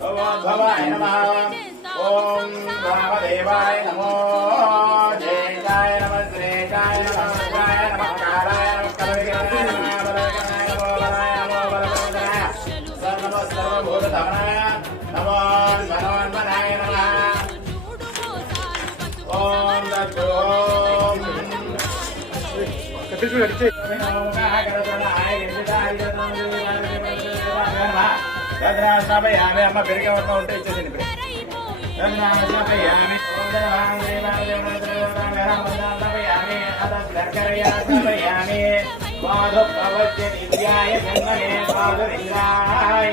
भवाय नमः ओम रामदेवाय नमो जयकाय नमः श्रेकाय नमः काय नमः कालाय नमः कलविकाय नमः बलविकाय नमो बलाय नमो बलवन्तराय सर्वभूतधमनाय नमो मनोन्मनाय नमः ओम दत्तो स्थापयामि अम्म पेरिगे वर्तम उंटे इच्चेसिंदि स्थापयामि स्थापयामि माधव पवच्य दिव्याय जन्मने माधुरिन्द्राय